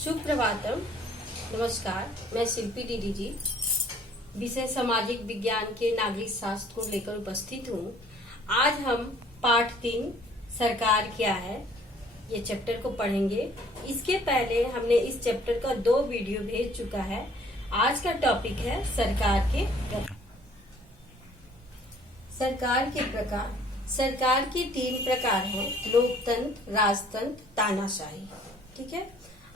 सुप्रभातम। नमस्कार, मैं शिल्पी दीदी जी विषय सामाजिक विज्ञान के नागरिक शास्त्र को लेकर उपस्थित हूँ। आज हम पाठ 3 सरकार क्या है ये चैप्टर को पढ़ेंगे। इसके पहले हमने इस चैप्टर का 2 वीडियो भेज चुका है। आज का टॉपिक है सरकार के प्रकार। सरकार के प्रकार। सरकार के 3 प्रकार हैं, लोकतंत्र, राजतंत्र, तानाशाही। ठीक है,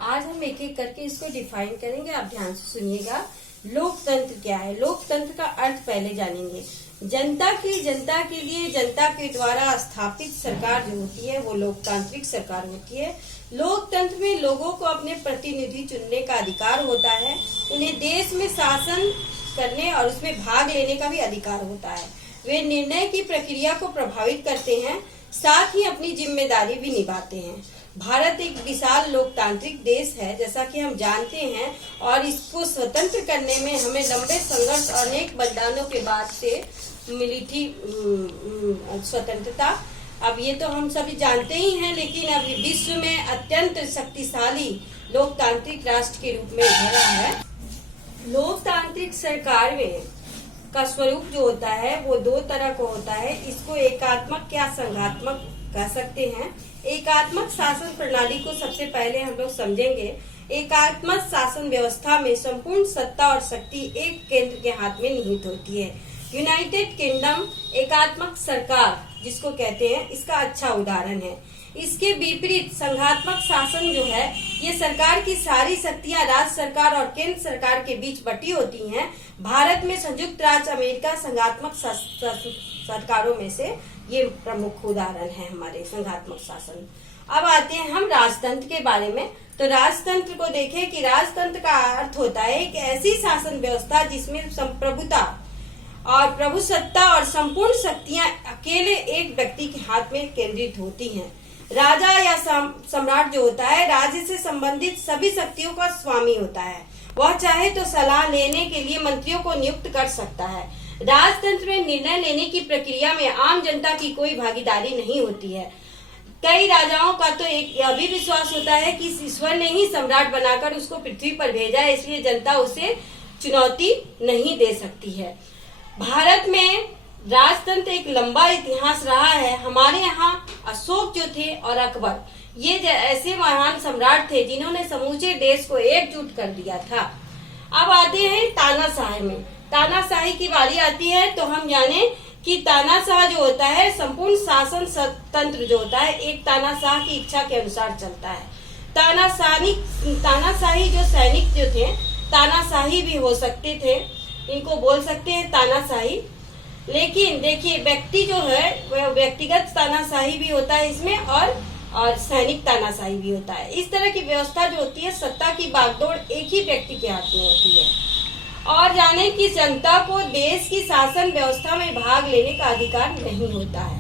आज हम एक एक करके इसको डिफाइन करेंगे। आप ध्यान से सुनिएगा। लोकतंत्र क्या है? लोकतंत्र का अर्थ पहले जानेंगे। जनता के लिए जनता के द्वारा स्थापित सरकार जो होती है वो लोकतांत्रिक सरकार होती है। लोकतंत्र में लोगों को अपने प्रतिनिधि चुनने का अधिकार होता है। उन्हें देश में शासन करने और उसमें भाग लेने का भी अधिकार होता है। वे निर्णय की प्रक्रिया को प्रभावित करते हैं, साथ ही अपनी जिम्मेदारी भी निभाते हैं। भारत एक विशाल लोकतांत्रिक देश है, जैसा कि हम जानते हैं, और इसको स्वतंत्र करने में हमें लंबे संघर्ष और अनेक बलिदानों के बाद से मिली थी स्वतंत्रता। अब ये तो हम सभी जानते ही हैं, लेकिन अब विश्व में अत्यंत शक्तिशाली लोकतांत्रिक राष्ट्र के रूप में उभरा है। लोकतांत्रिक सरकार में का स्वरूप जो होता है वो 2 तरह का होता है। इसको एकात्मक या संघात्मक कह सकते हैं। एकात्मक शासन प्रणाली को सबसे पहले हम लोग समझेंगे। एकात्मक शासन व्यवस्था में संपूर्ण सत्ता और शक्ति एक केंद्र के हाथ में निहित होती है। यूनाइटेड किंगडम एकात्मक सरकार जिसको कहते हैं, इसका अच्छा उदाहरण है। इसके विपरीत संघात्मक शासन जो है, ये सरकार की सारी शक्तियां राज्य सरकार और केंद्र सरकार के बीच बटी होती हैं। भारत में संयुक्त राज्य अमेरिका संघात्मक सरकारों में से ये प्रमुख उदाहरण है हमारे संघात्मक शासन। अब आते हैं हम राजतंत्र के बारे में। तो राजतंत्र को देखें कि राजतंत्र का अर्थ होता है एक ऐसी शासन व्यवस्था जिसमें संप्रभुता और प्रभुसत्ता और संपूर्ण शक्तियां अकेले एक व्यक्ति के हाथ में केंद्रित होती हैं। राजा या सम्राट जो होता है, राज्य से संबंधित सभी शक्तियों का स्वामी होता है। वह चाहे तो सलाह लेने के लिए मंत्रियों को नियुक्त कर सकता है। राजतंत्र में निर्णय लेने की प्रक्रिया में आम जनता की कोई भागीदारी नहीं होती है। कई राजाओं का तो एक यह भी विश्वास होता है कि ईश्वर ने ही सम्राट बनाकर उसको पृथ्वी पर भेजा है, इसलिए जनता उसे चुनौती नहीं दे सकती है। भारत में राजतंत्र एक लंबा इतिहास रहा है। हमारे यहाँ अशोक जो थे और अकबर, ये ऐसे महान सम्राट थे जिन्होंने समूचे देश को एकजुट कर दिया था। अब आते हैं तानाशाही में। तानाशाही की बारी आती है तो हम जाने कि तानाशाह जो होता है, संपूर्ण शासन तंत्र जो होता है, एक तानाशाह की इच्छा के अनुसार चलता है। तानाशाही जो सैनिक जो थे, तानाशाही भी हो सकते थे, इनको बोल सकते हैं तानाशाही। लेकिन देखिए, व्यक्ति जो है वह व्यक्तिगत तानाशाही भी होता है इसमें, और सैनिक तानाशाही भी होता है। इस तरह की व्यवस्था जो होती है, सत्ता की बागडोर एक ही व्यक्ति के हाथ में होती है। और जाने कि जनता को देश की शासन व्यवस्था में भाग लेने का अधिकार नहीं होता है।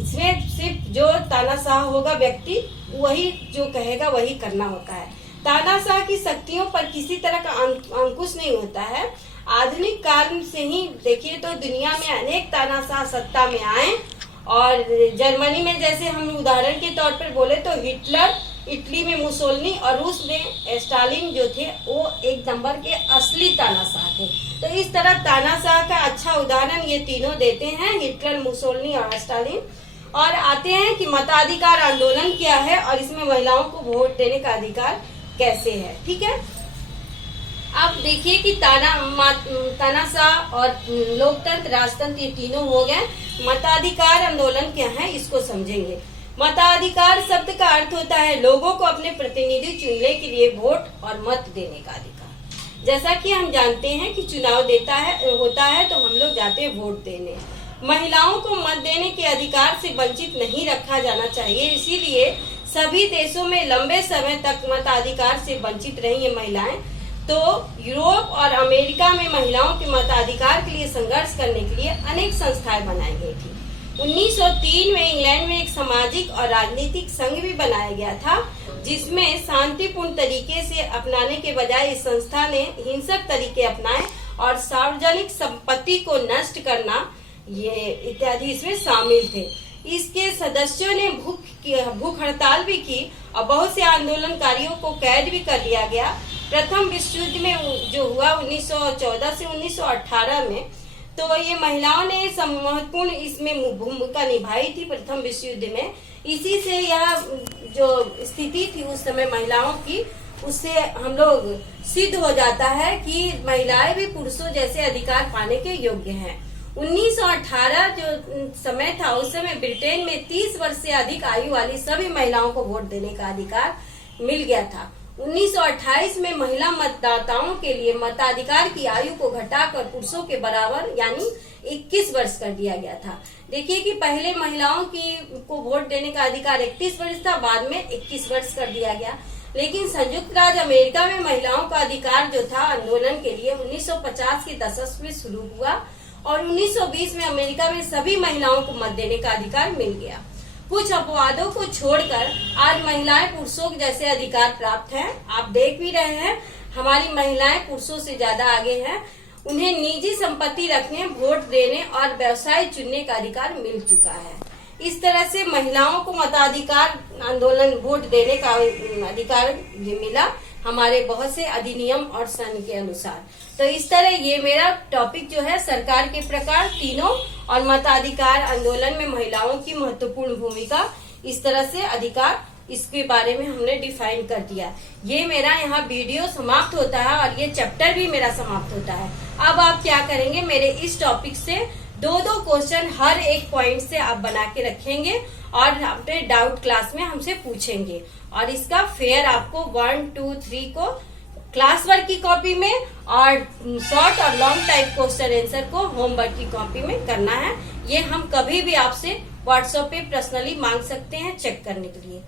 इसमें सिर्फ जो तानाशाह होगा व्यक्ति, वही जो कहेगा वही करना होता है। तानाशाह की शक्तियों पर किसी तरह का अंकुश नहीं होता है। आधुनिक काल से ही देखिए तो दुनिया में अनेक तानाशाह सत्ता में आए, और जर्मनी में जैसे हम उदाहरण के तौर पर बोले तो हिटलर, इटली में मुसोलिनी और रूस में स्टालिन जो थे वो एक नंबर के असली तानाशाह थे। तो इस तरह तानाशाह का अच्छा उदाहरण ये तीनों देते हैं, हिटलर, मुसोलिनी और स्टालिन। और आते हैं कि मताधिकार आंदोलन क्या है और इसमें महिलाओं को वोट देने का अधिकार कैसे है। ठीक है, अब देखिए कि तानाशाह और लोकतंत्र, राजतंत्र ये तीनों हो गए। मताधिकार आंदोलन क्या है इसको समझेंगे। मताधिकार शब्द का अर्थ होता है लोगों को अपने प्रतिनिधि चुनने के लिए वोट और मत देने का अधिकार। जैसा कि हम जानते हैं कि चुनाव होता है तो हम लोग जाते हैं वोट देने। महिलाओं को मत देने के अधिकार से वंचित नहीं रखा जाना चाहिए, इसीलिए सभी देशों में लंबे समय तक मताधिकार से वंचित रही है महिलाएं। तो यूरोप और अमेरिका में महिलाओं के मताधिकार के लिए संघर्ष करने के लिए अनेक संस्थाएं बनाई गई थी। 1903 में इंग्लैंड में एक सामाजिक और राजनीतिक संघ भी बनाया गया था, जिसमें शांतिपूर्ण तरीके से अपनाने के बजाय इस संस्था ने हिंसक तरीके अपनाए और सार्वजनिक संपत्ति को नष्ट करना ये इत्यादि इसमें शामिल थे। इसके सदस्यों ने भूख हड़ताल भी की और बहुत से आंदोलनकारियों को कैद भी कर लिया गया। प्रथम विश्व युद्ध में जो हुआ 1914 से 1918 में, तो ये महिलाओं ने महत्वपूर्ण इसमें भूमिका निभाई थी प्रथम विश्व युद्ध में। इसी से यह जो स्थिति थी उस समय महिलाओं की, उससे हम लोग सिद्ध हो जाता है कि महिलाएं भी पुरुषों जैसे अधिकार पाने के योग्य हैं। 1918 जो समय था, उस समय ब्रिटेन में 30 वर्ष से अधिक आयु वाली सभी महिलाओं को वोट देने का अधिकार मिल गया था। 1928 में महिला मतदाताओं के लिए मताधिकार की आयु को घटाकर पुरुषों के बराबर यानी 21 वर्ष कर दिया गया था। देखिए कि पहले महिलाओं को वोट देने का अधिकार 31 वर्ष था, बाद में 21 वर्ष कर दिया गया। लेकिन संयुक्त राज्य अमेरिका में महिलाओं का अधिकार जो था आंदोलन के लिए 1950 के दशक में शुरू हुआ और 1920 में अमेरिका में सभी महिलाओं को मत देने का अधिकार मिल गया। कुछ अपवादों को छोड़कर आज महिलाएं पुरुषों के जैसे अधिकार प्राप्त हैं। आप देख भी रहे हैं हमारी महिलाएं पुरुषों से ज्यादा आगे हैं। उन्हें निजी संपत्ति रखने, वोट देने और व्यवसाय चुनने का अधिकार मिल चुका है। इस तरह से महिलाओं को मताधिकार, आंदोलन, वोट देने का अधिकार मिला हमारे बहुत से अधिनियम और संघ के अनुसार। तो इस तरह ये मेरा टॉपिक जो है सरकार के प्रकार तीनों और मताधिकार आंदोलन में महिलाओं की महत्वपूर्ण भूमिका, इस तरह से अधिकार, इसके बारे में हमने डिफाइन कर दिया। ये मेरा यहाँ वीडियो समाप्त होता है और ये चैप्टर भी मेरा समाप्त होता है। अब आप क्या करेंगे, मेरे इस टॉपिक से दो क्वेश्चन हर एक पॉइंट से आप बना के रखेंगे और अपने डाउट क्लास में हमसे पूछेंगे और इसका फेयर आपको 1, 2, 3 को क्लास वर्क की कॉपी में और शॉर्ट और लॉन्ग टाइप क्वेश्चन आंसर को होमवर्क की कॉपी में करना है। ये हम कभी भी आपसे व्हाट्सएप पे पर्सनली मांग सकते हैं चेक करने के लिए।